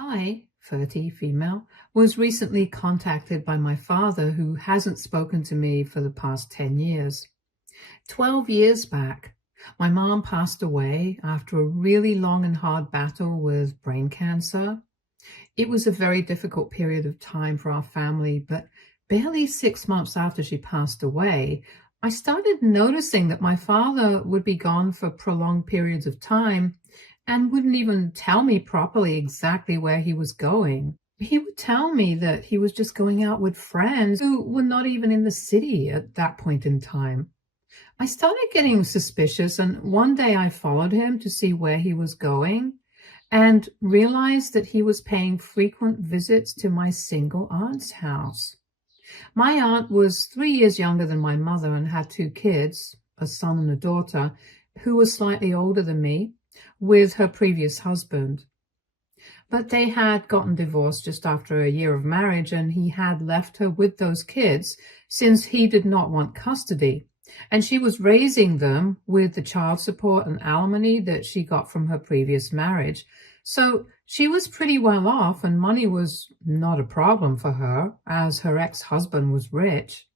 I, 30, female, was recently contacted by my father who hasn't spoken to me for the past 10 years. 12 years back, my mom passed away after a really long and hard battle with brain cancer. It was a very difficult period of time for our family, but barely 6 months after she passed away, I started noticing that my father would be gone for prolonged periods of time and wouldn't even tell me properly exactly where he was going. He would tell me that he was just going out with friends who were not even in the city at that point in time. I started getting suspicious, and one day I followed him to see where he was going and realized that he was paying frequent visits to my single aunt's house. My aunt was 3 years younger than my mother and had two kids, a son and a daughter, who was slightly older than me, with her previous husband. But they had gotten divorced just after a year of marriage, and he had left her with those kids since he did not want custody. And she was raising them with the child support and alimony that she got from her previous marriage. So she was pretty well off, and money was not a problem for her, as her ex-husband was rich.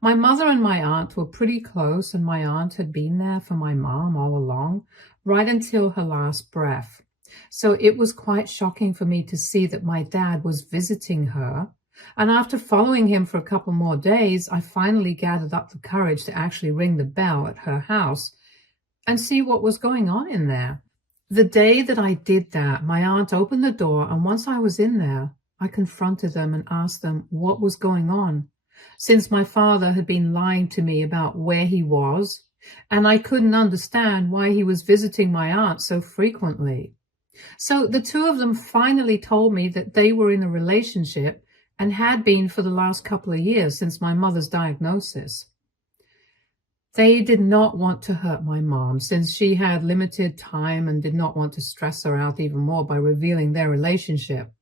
My mother and my aunt were pretty close, and my aunt had been there for my mom all along, right until her last breath. So it was quite shocking for me to see that my dad was visiting her. And after following him for a couple more days, I finally gathered up the courage to actually ring the bell at her house and see what was going on in there. The day that I did that, my aunt opened the door, and once I was in there, I confronted them and asked them what was going on, since my father had been lying to me about where he was, and I couldn't understand why he was visiting my aunt so frequently. So the two of them finally told me that they were in a relationship and had been for the last couple of years since my mother's diagnosis. They did not want to hurt my mom since she had limited time and did not want to stress her out even more by revealing their relationship.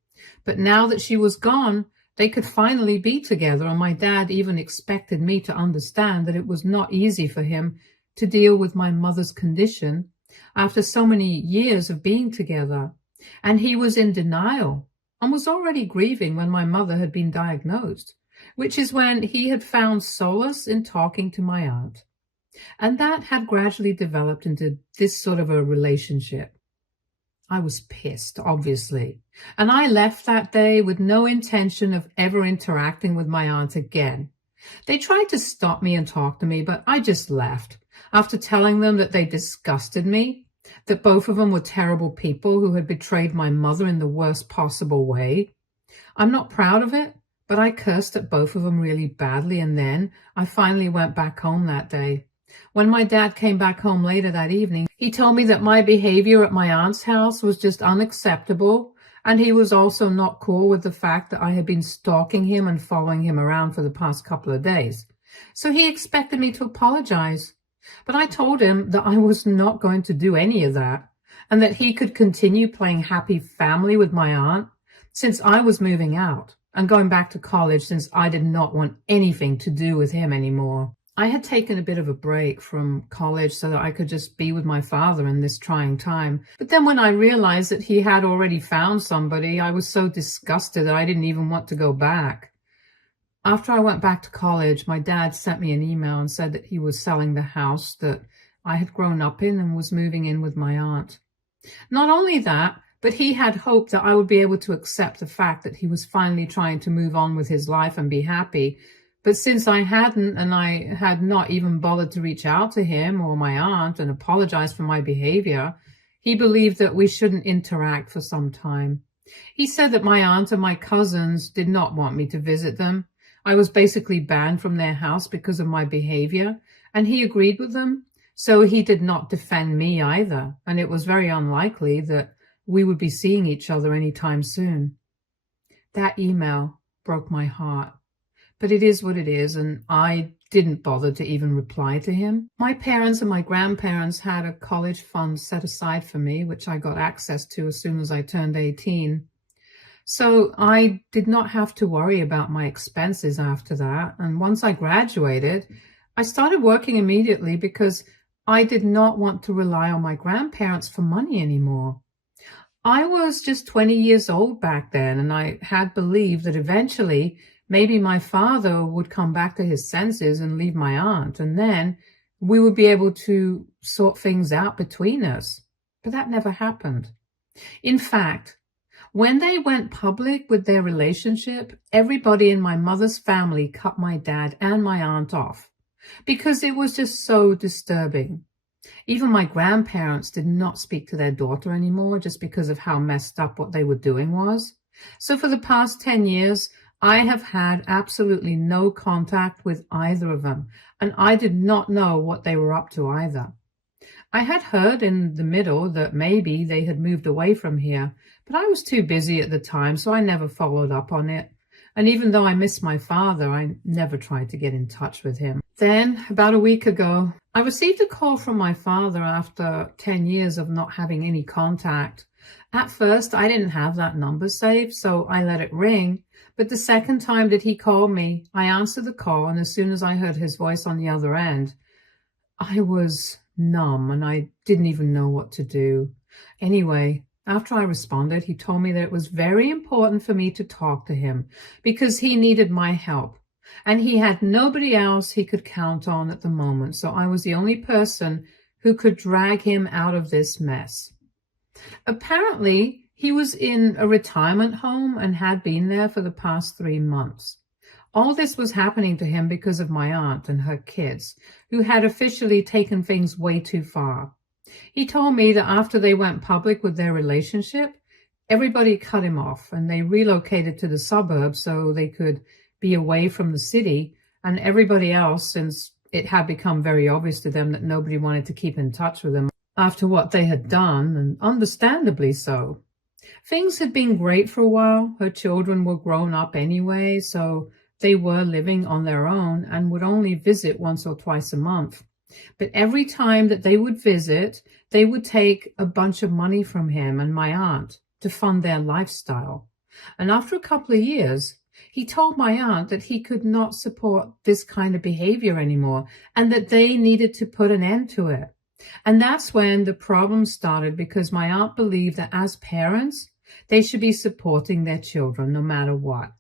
But now that she was gone, they could finally be together, and my dad even expected me to understand that it was not easy for him to deal with my mother's condition after so many years of being together. And he was in denial and was already grieving when my mother had been diagnosed, which is when he had found solace in talking to my aunt. And that had gradually developed into this sort of a relationship. I was pissed, obviously, and I left that day with no intention of ever interacting with my aunt again. They tried to stop me and talk to me, but I just left after telling them that they disgusted me, that both of them were terrible people who had betrayed my mother in the worst possible way. I'm not proud of it, but I cursed at both of them really badly, and then I finally went back home that day. When my dad came back home later that evening, he told me that my behavior at my aunt's house was just unacceptable, and he was also not cool with the fact that I had been stalking him and following him around for the past couple of days. So he expected me to apologize. But I told him that I was not going to do any of that, and that he could continue playing happy family with my aunt since I was moving out and going back to college since I did not want anything to do with him anymore. I had taken a bit of a break from college so that I could just be with my father in this trying time. But then when I realized that he had already found somebody, I was so disgusted that I didn't even want to go back. After I went back to college, my dad sent me an email and said that he was selling the house that I had grown up in and was moving in with my aunt. Not only that, but he had hoped that I would be able to accept the fact that he was finally trying to move on with his life and be happy. But since I hadn't, and I had not even bothered to reach out to him or my aunt and apologize for my behavior, he believed that we shouldn't interact for some time. He said that my aunt and my cousins did not want me to visit them. I was basically banned from their house because of my behavior, and he agreed with them. So he did not defend me either, and it was very unlikely that we would be seeing each other anytime soon. That email broke my heart. But it is what it is, and I didn't bother to even reply to him. My parents and my grandparents had a college fund set aside for me, which I got access to as soon as I turned 18. So I did not have to worry about my expenses after that. And once I graduated, I started working immediately because I did not want to rely on my grandparents for money anymore. I was just 20 years old back then, and I had believed that eventually maybe my father would come back to his senses and leave my aunt, and then we would be able to sort things out between us. But that never happened. In fact, when they went public with their relationship, everybody in my mother's family cut my dad and my aunt off because it was just so disturbing. Even my grandparents did not speak to their daughter anymore just because of how messed up what they were doing was. So for the past 10 years, I have had absolutely no contact with either of them, and I did not know what they were up to either. I had heard in the middle that maybe they had moved away from here, but I was too busy at the time, so I never followed up on it. And even though I miss my father, I never tried to get in touch with him. Then, about a week ago, I received a call from my father after 10 years of not having any contact. At first, I didn't have that number saved, so I let it ring. But the second time that he called me, I answered the call, and as soon as I heard his voice on the other end, I was numb and I didn't even know what to do. Anyway, after I responded, he told me that it was very important for me to talk to him because he needed my help and he had nobody else he could count on at the moment. So I was the only person who could drag him out of this mess. Apparently, he was in a retirement home and had been there for the past 3 months. All this was happening to him because of my aunt and her kids, who had officially taken things way too far. He told me that after they went public with their relationship, everybody cut him off and they relocated to the suburbs so they could be away from the city, and everybody else, since it had become very obvious to them that nobody wanted to keep in touch with them after what they had done, and understandably so. Things had been great for a while. Her children were grown up anyway, so they were living on their own and would only visit once or twice a month. But every time that they would visit, they would take a bunch of money from him and my aunt to fund their lifestyle. And after a couple of years, he told my aunt that he could not support this kind of behavior anymore and that they needed to put an end to it. And that's when the problem started, because my aunt believed that as parents, they should be supporting their children no matter what.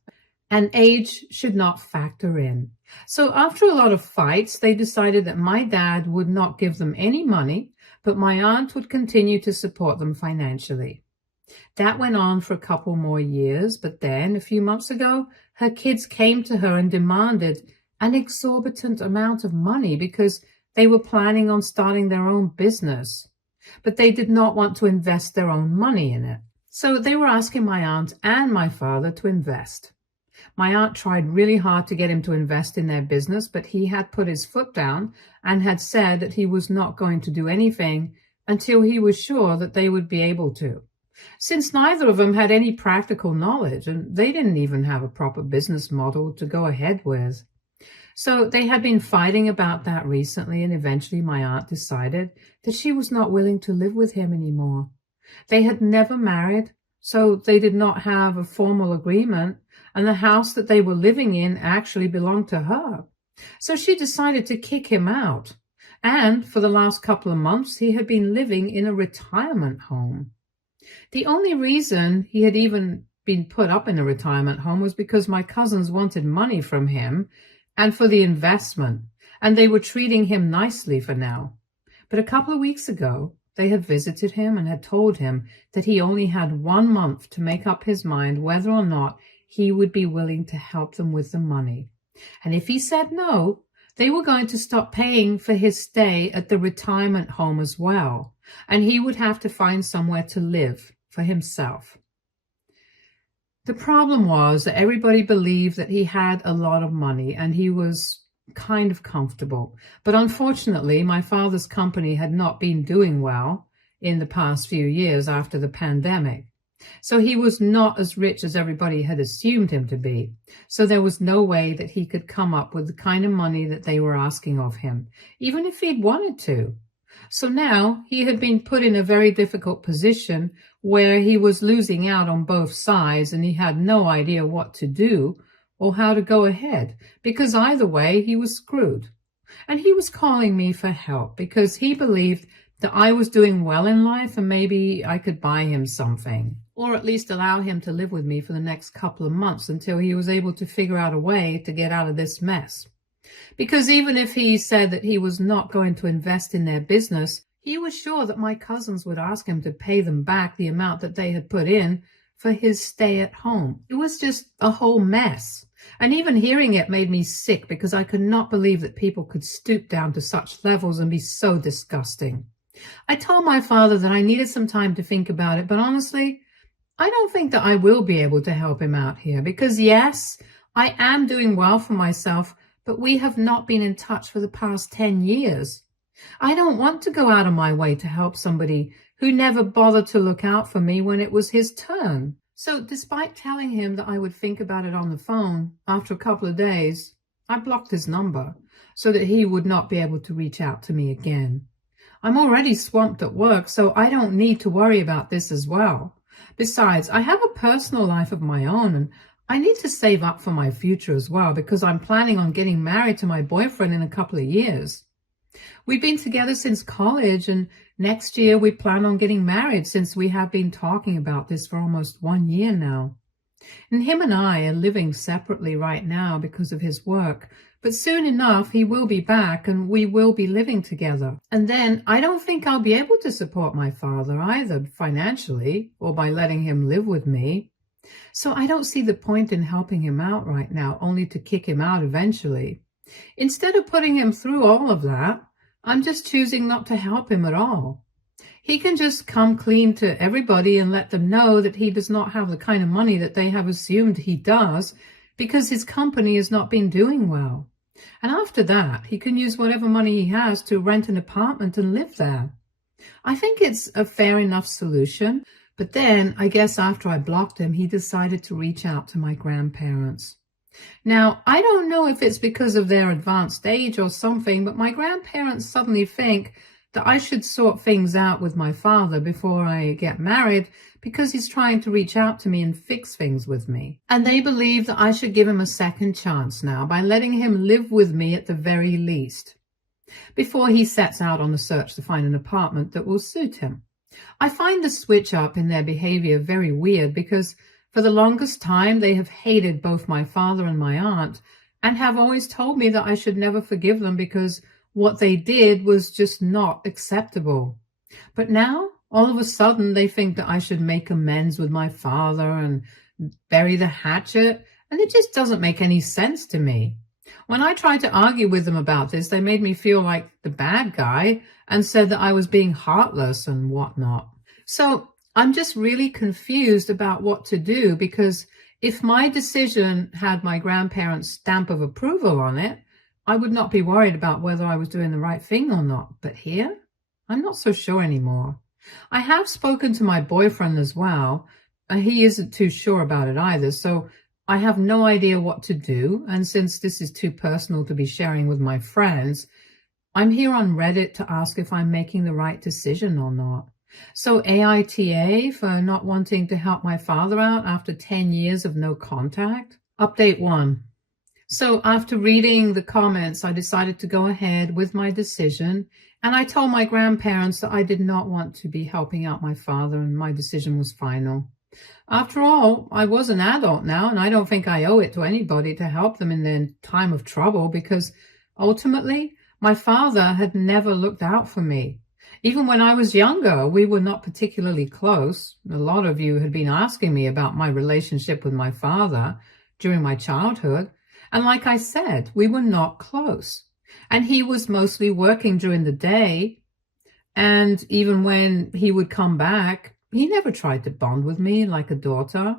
And age should not factor in. So after a lot of fights, they decided that my dad would not give them any money, but my aunt would continue to support them financially. That went on for a couple more years, but then a few months ago, her kids came to her and demanded an exorbitant amount of money because they were planning on starting their own business, but they did not want to invest their own money in it. So they were asking my aunt and my father to invest. My aunt tried really hard to get him to invest in their business, but he had put his foot down and had said that he was not going to do anything until he was sure that they would be able to. Since neither of them had any practical knowledge, and they didn't even have a proper business model to go ahead with. So they had been fighting about that recently, and eventually my aunt decided that she was not willing to live with him anymore. They had never married, so they did not have a formal agreement, and the house that they were living in actually belonged to her. So she decided to kick him out. And for the last couple of months, he had been living in a retirement home. The only reason he had even been put up in a retirement home was because my cousins wanted money from him and for the investment, and they were treating him nicely for now. But a couple of weeks ago, they had visited him and had told him that he only had 1 month to make up his mind whether or not he would be willing to help them with the money. And if he said no, they were going to stop paying for his stay at the retirement home as well, and he would have to find somewhere to live for himself. The problem was that everybody believed that he had a lot of money and he was kind of comfortable. But unfortunately, my father's company had not been doing well in the past few years after the pandemic. So he was not as rich as everybody had assumed him to be. So there was no way that he could come up with the kind of money that they were asking of him, even if he'd wanted to. So now he had been put in a very difficult position where he was losing out on both sides, and he had no idea what to do or how to go ahead, because either way he was screwed. And he was calling me for help because he believed that I was doing well in life and maybe I could buy him something, or at least allow him to live with me for the next couple of months until he was able to figure out a way to get out of this mess. Because even if he said that he was not going to invest in their business, he was sure that my cousins would ask him to pay them back the amount that they had put in for his stay at home. It was just a whole mess. And even hearing it made me sick because I could not believe that people could stoop down to such levels and be so disgusting. I told my father that I needed some time to think about it, but honestly, I don't think that I will be able to help him out here because yes, I am doing well for myself, but we have not been in touch for the past 10 years. I don't want to go out of my way to help somebody who never bothered to look out for me when it was his turn. So despite telling him that I would think about it on the phone, after a couple of days, I blocked his number so that he would not be able to reach out to me again. I'm already swamped at work, so I don't need to worry about this as well. Besides, I have a personal life of my own, and I need to save up for my future as well because I'm planning on getting married to my boyfriend in a couple of years. We've been together since college, and next year we plan on getting married since we have been talking about this for almost 1 year now. And him and I are living separately right now because of his work, but soon enough he will be back and we will be living together. And then I don't think I'll be able to support my father either financially or by letting him live with me. So I don't see the point in helping him out right now, only to kick him out eventually. Instead of putting him through all of that, I'm just choosing not to help him at all. He can just come clean to everybody and let them know that he does not have the kind of money that they have assumed he does because his company has not been doing well. And after that, he can use whatever money he has to rent an apartment and live there. I think it's a fair enough solution, but then I guess after I blocked him, he decided to reach out to my grandparents. Now, I don't know if it's because of their advanced age or something, but my grandparents suddenly think that I should sort things out with my father before I get married because he's trying to reach out to me and fix things with me. And they believe that I should give him a second chance now by letting him live with me at the very least, before he sets out on the search to find an apartment that will suit him. I find the switch up in their behavior very weird because for the longest time they have hated both my father and my aunt and have always told me that I should never forgive them because what they did was just not acceptable. But now, all of a sudden, they think that I should make amends with my father and bury the hatchet, and it just doesn't make any sense to me. When I tried to argue with them about this, they made me feel like the bad guy and said that I was being heartless and whatnot. So I'm just really confused about what to do because if my decision had my grandparents' stamp of approval on it, I would not be worried about whether I was doing the right thing or not. But here, I'm not so sure anymore. I have spoken to my boyfriend as well. He isn't too sure about it either, so I have no idea what to do. And since this is too personal to be sharing with my friends, I'm here on Reddit to ask if I'm making the right decision or not. So AITA for not wanting to help my father out after 10 years of no contact. Update 1. So after reading the comments, I decided to go ahead with my decision, and I told my grandparents that I did not want to be helping out my father, and my decision was final. After all, I was an adult now, and I don't think I owe it to anybody to help them in their time of trouble, because ultimately, my father had never looked out for me. Even when I was younger, we were not particularly close. A lot of you had been asking me about my relationship with my father during my childhood. And like I said, we were not close. And he was mostly working during the day. And even when he would come back, he never tried to bond with me like a daughter.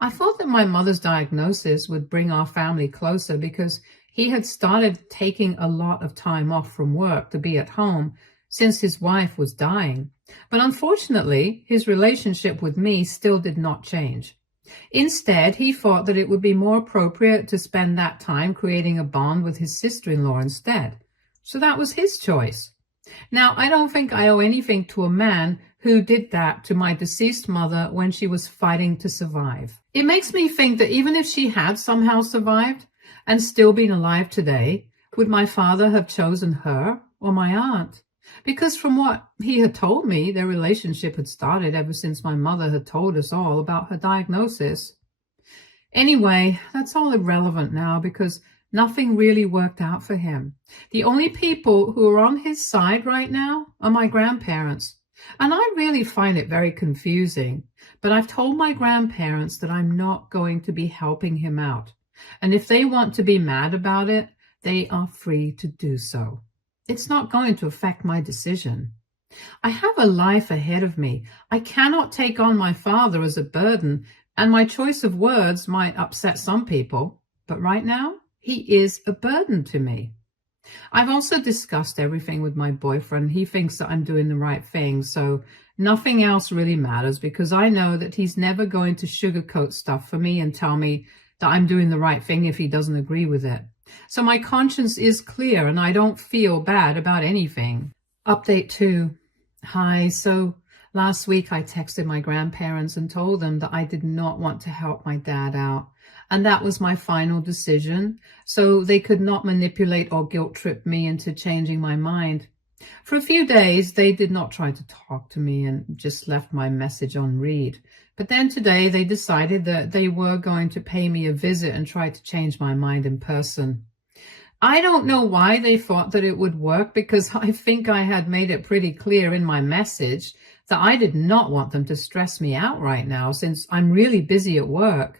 I thought that my mother's diagnosis would bring our family closer because he had started taking a lot of time off from work to be at home since his wife was dying. But unfortunately, his relationship with me still did not change. Instead, he thought that it would be more appropriate to spend that time creating a bond with his sister-in-law instead. So that was his choice. Now, I don't think I owe anything to a man who did that to my deceased mother when she was fighting to survive. It makes me think that even if she had somehow survived and still been alive today, would my father have chosen her or my aunt? Because from what he had told me, their relationship had started ever since my mother had told us all about her diagnosis. Anyway, that's all irrelevant now because nothing really worked out for him. The only people who are on his side right now are my grandparents. And I really find it very confusing. But I've told my grandparents that I'm not going to be helping him out. And if they want to be mad about it, they are free to do so. It's not going to affect my decision. I have a life ahead of me. I cannot take on my father as a burden, and my choice of words might upset some people. But right now, he is a burden to me. I've also discussed everything with my boyfriend. He thinks that I'm doing the right thing, so nothing else really matters because I know that he's never going to sugarcoat stuff for me and tell me that I'm doing the right thing if he doesn't agree with it. So my conscience is clear and I don't feel bad about anything. Update 2. Hi, so last week I texted my grandparents and told them that I did not want to help my dad out. And that was my final decision, so they could not manipulate or guilt trip me into changing my mind. For a few days, they did not try to talk to me and just left my message on read. But then today, they decided that they were going to pay me a visit and try to change my mind in person. I don't know why they thought that it would work because I think I had made it pretty clear in my message that I did not want them to stress me out right now since I'm really busy at work.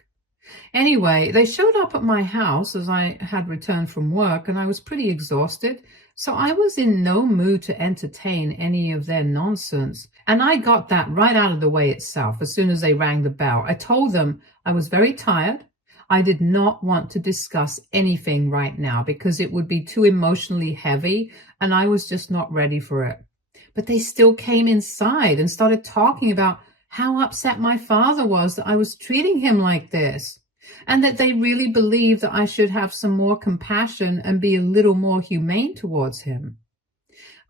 Anyway, they showed up at my house as I had returned from work and I was pretty exhausted, so I was in no mood to entertain any of their nonsense. And I got that right out of the way itself as soon as they rang the bell. I told them I was very tired. I did not want to discuss anything right now because it would be too emotionally heavy and I was just not ready for it. But they still came inside and started talking about how upset my father was that I was treating him like this, and that they really believed that I should have some more compassion and be a little more humane towards him.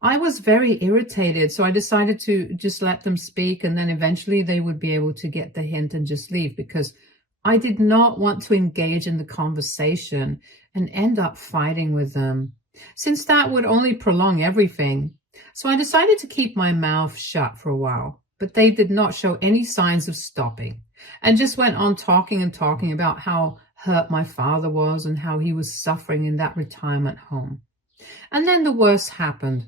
I was very irritated, so I decided to just let them speak, and then eventually they would be able to get the hint and just leave, because I did not want to engage in the conversation and end up fighting with them, since that would only prolong everything. So I decided to keep my mouth shut for a while. But they did not show any signs of stopping and just went on talking and talking about how hurt my father was and how he was suffering in that retirement home. And then the worst happened.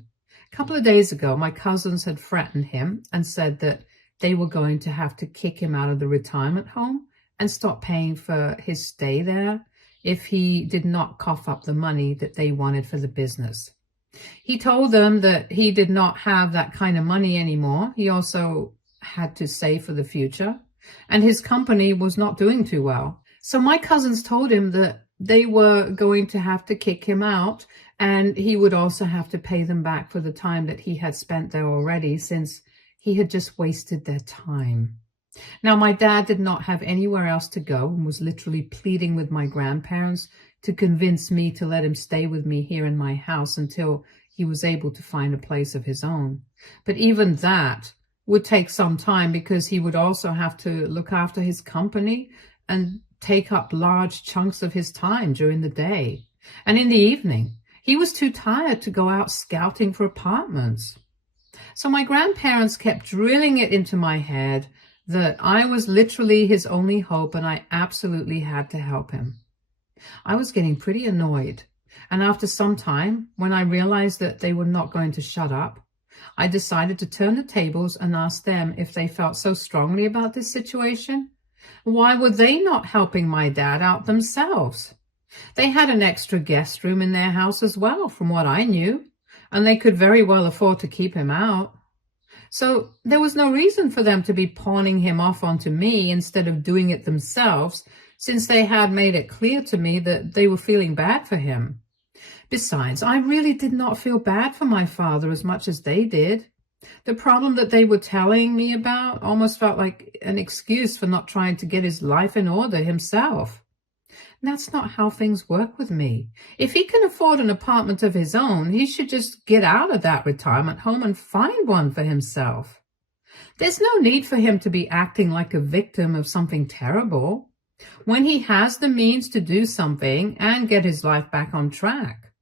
A couple of days ago, my cousins had threatened him and said that they were going to have to kick him out of the retirement home and stop paying for his stay there if he did not cough up the money that they wanted for the business. He told them that he did not have that kind of money anymore. He also had to save for the future, and his company was not doing too well. So my cousins told him that they were going to have to kick him out, and he would also have to pay them back for the time that he had spent there already, since he had just wasted their time. Now, my dad did not have anywhere else to go and was literally pleading with my grandparents to convince me to let him stay with me here in my house until he was able to find a place of his own. But even that would take some time because he would also have to look after his company and take up large chunks of his time during the day. And in the evening, he was too tired to go out scouting for apartments. So my grandparents kept drilling it into my head that I was literally his only hope and I absolutely had to help him. I was getting pretty annoyed, and after some time, when I realized that they were not going to shut up, I decided to turn the tables and ask them if they felt so strongly about this situation. Why were they not helping my dad out themselves? They had an extra guest room in their house as well, from what I knew, and they could very well afford to keep him out. So there was no reason for them to be pawning him off onto me instead of doing it themselves, since they had made it clear to me that they were feeling bad for him. Besides, I really did not feel bad for my father as much as they did. The problem that they were telling me about almost felt like an excuse for not trying to get his life in order himself. That's not how things work with me. If he can afford an apartment of his own, he should just get out of that retirement home and find one for himself. There's no need for him to be acting like a victim of something terrible when he has the means to do something and get his life back on track.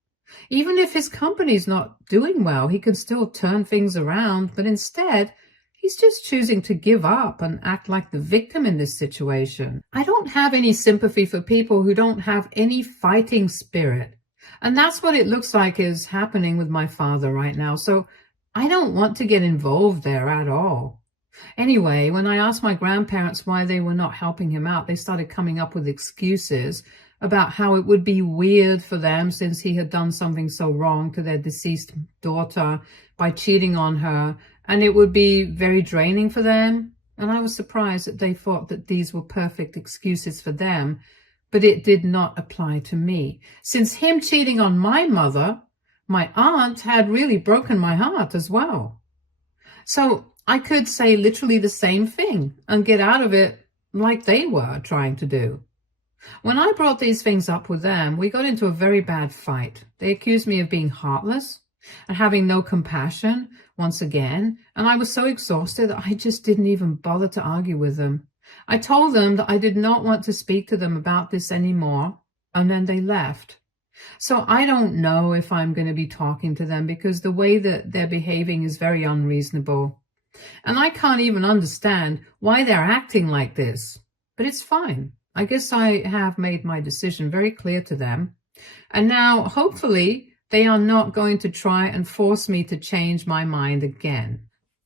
Even if his company's not doing well, he can still turn things around, but instead, he's just choosing to give up and act like the victim in this situation. I don't have any sympathy for people who don't have any fighting spirit. And that's what it looks like is happening with my father right now. So I don't want to get involved there at all. Anyway, when I asked my grandparents why they were not helping him out, they started coming up with excuses about how it would be weird for them since he had done something so wrong to their deceased daughter by cheating on her, and it would be very draining for them. And I was surprised that they thought that these were perfect excuses for them, but it did not apply to me. Since him cheating on my mother, my aunt had really broken my heart as well. So I could say literally the same thing and get out of it like they were trying to do. When I brought these things up with them, we got into a very bad fight. They accused me of being heartless and having no compassion once again, and I was so exhausted that I just didn't even bother to argue with them. I told them that I did not want to speak to them about this anymore, and then they left. So I don't know if I'm going to be talking to them because the way that they're behaving is very unreasonable. And I can't even understand why they're acting like this. But it's fine. I guess I have made my decision very clear to them. And now, hopefully, they are not going to try and force me to change my mind again.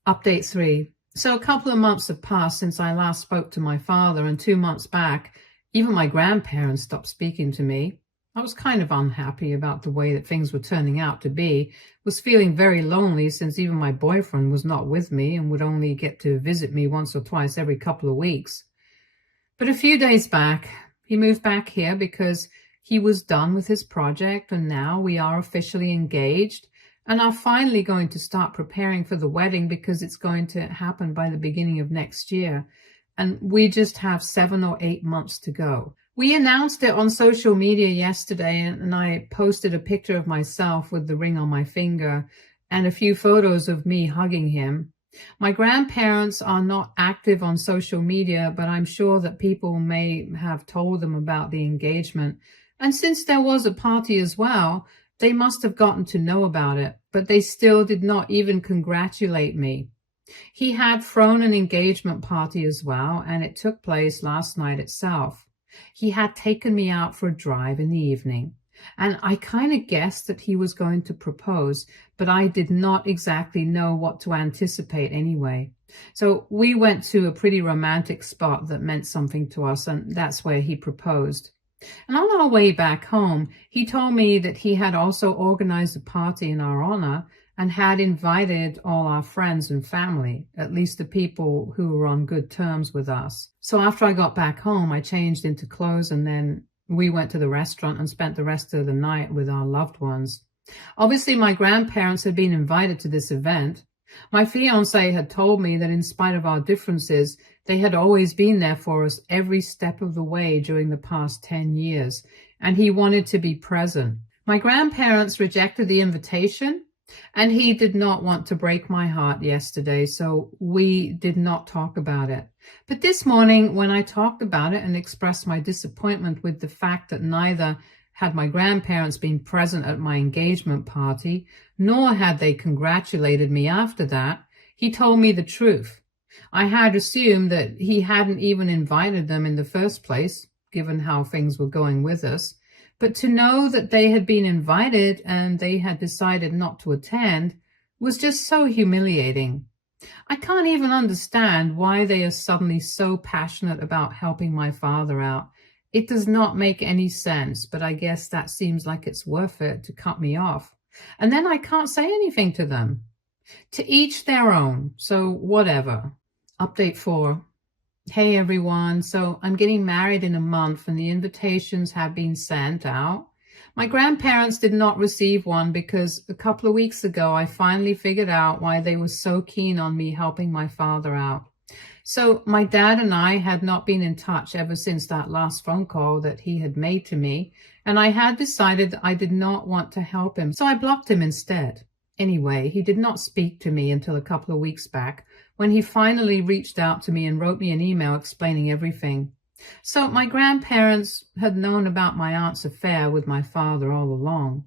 Update 3. So a couple of months have passed since I last spoke to my father, and 2 months back, even my grandparents stopped speaking to me. I was kind of unhappy about the way that things were turning out to be, was feeling very lonely since even my boyfriend was not with me and would only get to visit me once or twice every couple of weeks. But a few days back, he moved back here because he was done with his project, and now we are officially engaged and are finally going to start preparing for the wedding because it's going to happen by the beginning of next year. And we just have 7 or 8 months to go. We announced it on social media yesterday, and I posted a picture of myself with the ring on my finger and a few photos of me hugging him. My grandparents are not active on social media, but I'm sure that people may have told them about the engagement. And since there was a party as well, they must have gotten to know about it, but they still did not even congratulate me. He had thrown an engagement party as well, and it took place last night itself. He had taken me out for a drive in the evening, and I kind of guessed that he was going to propose, but I did not exactly know what to anticipate anyway. So we went to a pretty romantic spot that meant something to us, and that's where he proposed. And on our way back home, he told me that he had also organized a party in our honor and had invited all our friends and family, at least the people who were on good terms with us. So after I got back home, I changed into clothes, and then we went to the restaurant and spent the rest of the night with our loved ones. Obviously, my grandparents had been invited to this event. My fiancé had told me that in spite of our differences, they had always been there for us every step of the way during the past 10 years, and he wanted to be present. My grandparents rejected the invitation, and he did not want to break my heart yesterday, so we did not talk about it. But this morning, when I talked about it and expressed my disappointment with the fact that neither had my grandparents been present at my engagement party, nor had they congratulated me after that, he told me the truth. I had assumed that he hadn't even invited them in the first place, given how things were going with us. But to know that they had been invited and they had decided not to attend was just so humiliating. I can't even understand why they are suddenly so passionate about helping my father out. It does not make any sense, but I guess that seems like it's worth it to cut me off. And then I can't say anything to them. To each their own, so whatever. Update 4. Hey everyone, so I'm getting married in a month and the invitations have been sent out. My grandparents did not receive one because a couple of weeks ago I finally figured out why they were so keen on me helping my father out. So my dad and I had not been in touch ever since that last phone call that he had made to me, and I had decided that I did not want to help him, so I blocked him instead. Anyway, he did not speak to me until a couple of weeks back, when he finally reached out to me and wrote me an email explaining everything. So my grandparents had known about my aunt's affair with my father all along.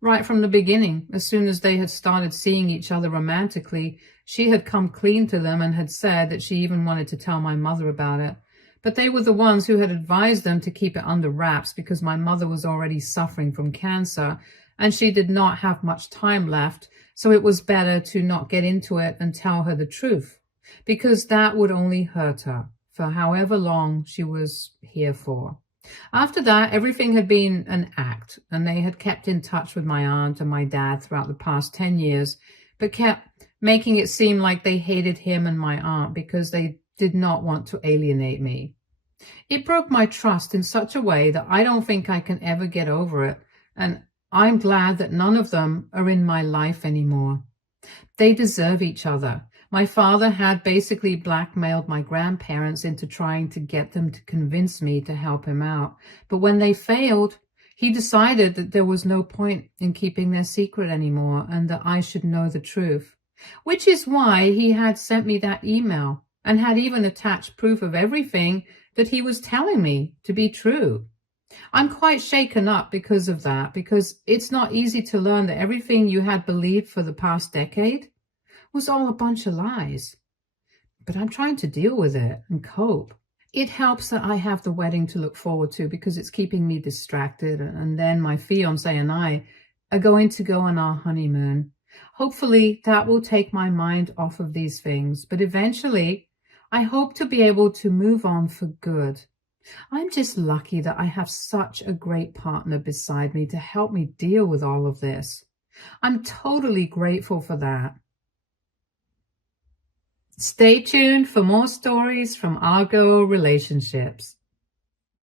Right from the beginning, as soon as they had started seeing each other romantically, she had come clean to them and had said that she even wanted to tell my mother about it. But they were the ones who had advised them to keep it under wraps because my mother was already suffering from cancer and she did not have much time left, so it was better to not get into it and tell her the truth, because that would only hurt her for however long she was here for. After that, everything had been an act, and they had kept in touch with my aunt and my dad throughout the past 10 years, but kept making it seem like they hated him and my aunt because they did not want to alienate me. It broke my trust in such a way that I don't think I can ever get over it, and I'm glad that none of them are in my life anymore. They deserve each other. My father had basically blackmailed my grandparents into trying to get them to convince me to help him out. But when they failed, he decided that there was no point in keeping their secret anymore and that I should know the truth. Which is why he had sent me that email and had even attached proof of everything that he was telling me to be true. I'm quite shaken up because of that, because it's not easy to learn that everything you had believed for the past decade was all a bunch of lies. But I'm trying to deal with it and cope. It helps that I have the wedding to look forward to because it's keeping me distracted, and then my fiancé and I are going to go on our honeymoon. Hopefully that will take my mind off of these things, but eventually I hope to be able to move on for good. I'm just lucky that I have such a great partner beside me to help me deal with all of this. I'm totally grateful for that. Stay tuned for more stories from Argo Relationships.